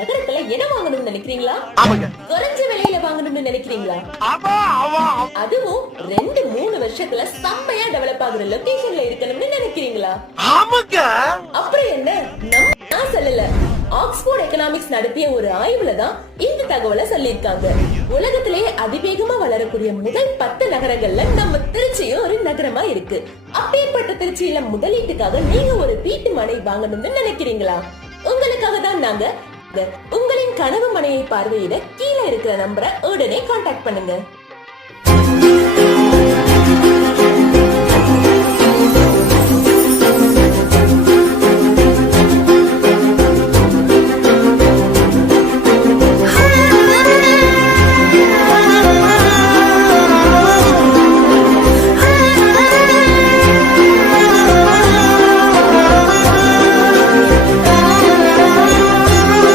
நகரத்துல இடம் வாங்கணும்னு நினைக்கிறீங்களா? குறைஞ்ச விலையில வாங்கணும்னு நினைக்கிறீங்களா? அதுவும் 2-3 வருஷத்துல செம்மையா டெவலப் ஆகுற லொகேஷன்ல இருக்கணும்னு நினைக்கிறீங்களா? அப்புறம் என்ன, நான் சொல்லல, ஆக்ஸ்போர்ட் எக்கனாமிக்ஸ் நடத்திய ஒரு ஆய்வுல தான் இந்த தகவலை சொல்லிருக்காங்க. உலகத்திலேயே அதிவேகமா வளரக்கூடிய முதல் 10 நகரங்கள்ல நம்ம திருச்சியும் ஒரு நகரமா இருக்கு. அப்பேற்பட்ட திருச்சியில முதலீட்டுக்காக நீங்க ஒரு வீட்டு மனை வாங்கணும்னு நினைக்கிறீங்களா? உங்களுக்காக தான் நாங்க உங்களின் கனவு மனையை பார்வையிட கீழே இருக்கிற நம்பரை உடனே கான்டாக்ட் பண்ணுங்க.